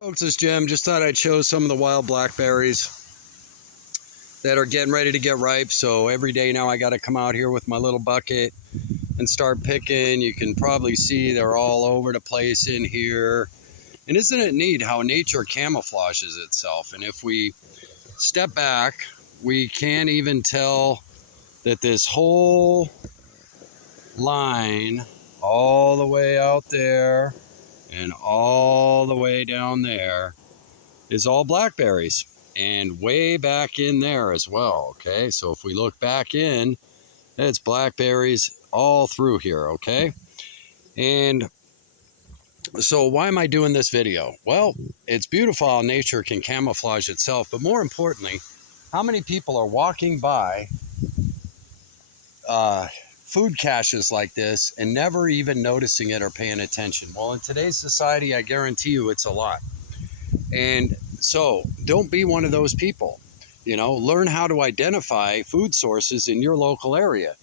Folks, it's Jim. Just thought I'd show some of the wild blackberries that are getting ready to get ripe. So every day now I got to come out here with my little bucket and start picking. You can probably see they're all over the place in here. And isn't it neat how nature camouflages itself? And if we step back, we can't even tell that this whole line all the way out there and all the way down there is all blackberries, and way back in there as well. Okay, so if we look back in, it's blackberries all through here. Okay, and so why am I doing this video? Well, it's beautiful how nature can camouflage itself, but more importantly, how many people are walking by food caches like this and never even noticing it or paying attention? Well, in today's society, I guarantee you it's a lot. And so don't be one of those people. Learn how to identify food sources in your local area.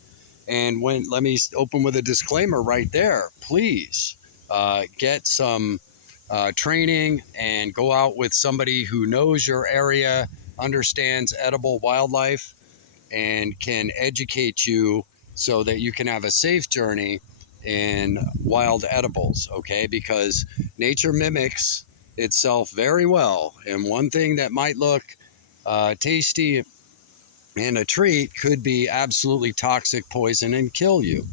And let me open with a disclaimer right there. Please get some training and go out with somebody who knows your area, understands edible wildlife, and can educate you so that you can have a safe journey in wild edibles, okay? Because nature mimics itself very well, and one thing that might look tasty and a treat could be absolutely toxic poison and kill you.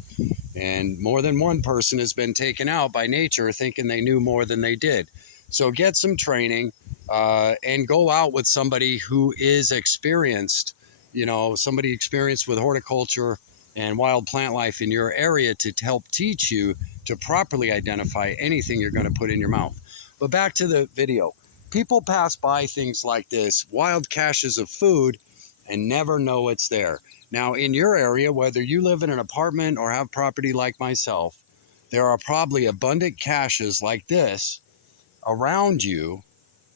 And more than one person has been taken out by nature thinking they knew more than they did. So get some training and go out with somebody who is experienced, somebody experienced with horticulture and wild plant life in your area to help teach you to properly identify anything you're going to put in your mouth. But back to the video. People pass by things like this, wild caches of food, and never know it's there. Now, in your area, whether you live in an apartment or have property like myself, there are probably abundant caches like this around you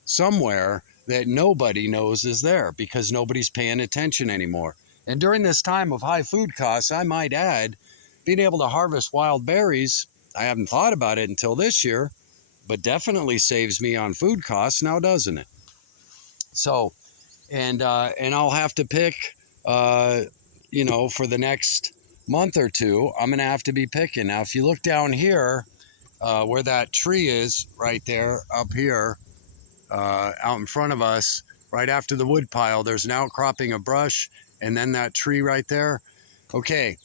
somewhere that nobody knows is there because nobody's paying attention anymore. And during this time of high food costs, I might add, being able to harvest wild berries, I haven't thought about it until this year, but definitely saves me on food costs now, doesn't it? So, and I'll have to pick, for the next month or two, I'm going to have to be picking. Now, if you look down here, where that tree is right there, up here, out in front of us, right after the wood pile, there's an outcropping of brush, and then that tree right there. Okay,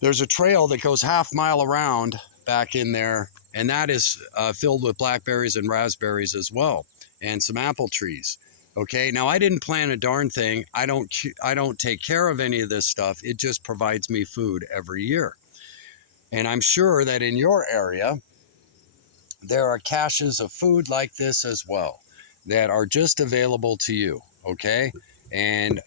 there's a trail that goes half-mile around back in there, and that is filled with blackberries and raspberries as well, and some apple trees. Okay, now I didn't plant a darn thing. I don't take care of any of this stuff. It just provides me food every year. And I'm sure that in your area, there are caches of food like this as well that are just available to you, okay? And,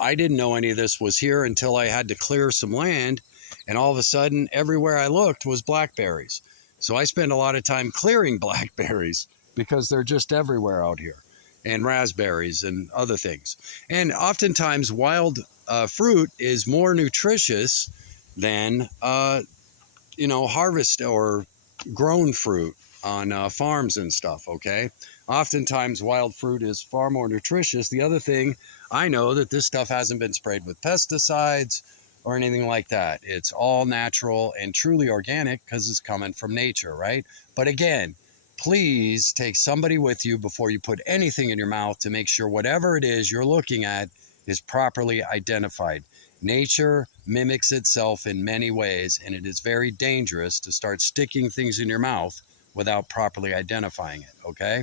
I didn't know any of this was here until I had to clear some land, and all of a sudden, everywhere I looked was blackberries. So I spend a lot of time clearing blackberries because they're just everywhere out here, and raspberries and other things. And oftentimes, wild fruit is more nutritious than, harvest or grown fruit on farms and stuff, okay? Oftentimes wild fruit is far more nutritious. The other thing, I know that this stuff hasn't been sprayed with pesticides or anything like that. It's all natural and truly organic because it's coming from nature, right? But again, please take somebody with you before you put anything in your mouth to make sure whatever it is you're looking at is properly identified. Nature mimics itself in many ways, and it is very dangerous to start sticking things in your mouth without properly identifying it, okay?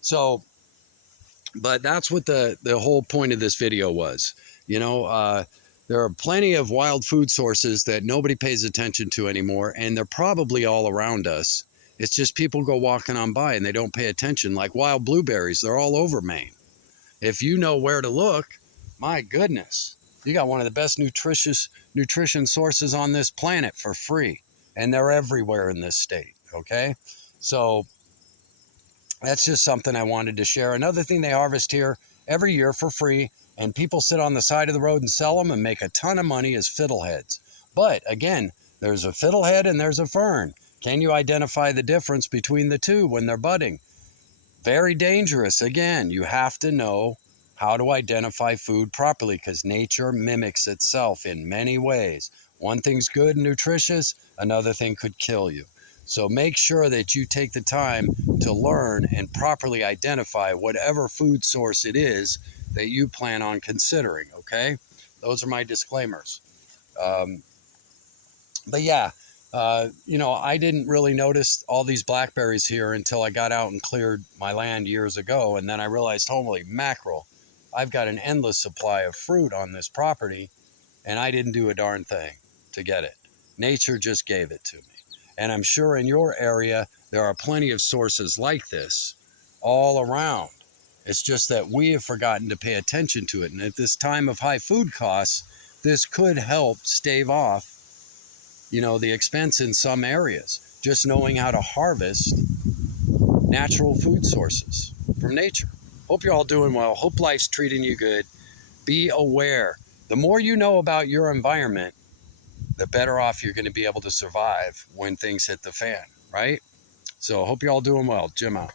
So, but that's what the whole point of this video was. There are plenty of wild food sources that nobody pays attention to anymore, and they're probably all around us. It's just people go walking on by and they don't pay attention. Like wild blueberries, they're all over Maine. If you know where to look, my goodness, you got one of the best nutrition sources on this planet for free, and they're everywhere in this state, okay? So that's just something I wanted to share. Another thing they harvest here every year for free, and people sit on the side of the road and sell them and make a ton of money, is fiddleheads. But again, there's a fiddlehead and there's a fern. Can you identify the difference between the two when they're budding? Very dangerous. Again, you have to know how to identify food properly because nature mimics itself in many ways. One thing's good and nutritious, another thing could kill you. So make sure that you take the time to learn and properly identify whatever food source it is that you plan on considering, okay? Those are my disclaimers. Um, but yeah, I didn't really notice all these blackberries here until I got out and cleared my land years ago. And then I realized, holy mackerel, I've got an endless supply of fruit on this property, and I didn't do a darn thing to get it. Nature just gave it to me. And I'm sure in your area, there are plenty of sources like this all around. It's just that we have forgotten to pay attention to it. And at this time of high food costs, this could help stave off the expense in some areas, just knowing how to harvest natural food sources from nature. Hope you're all doing well. Hope life's treating you good. Be aware. The more you know about your environment, the better off you're going to be able to survive when things hit the fan, right? So hope you're all doing well. Jim out.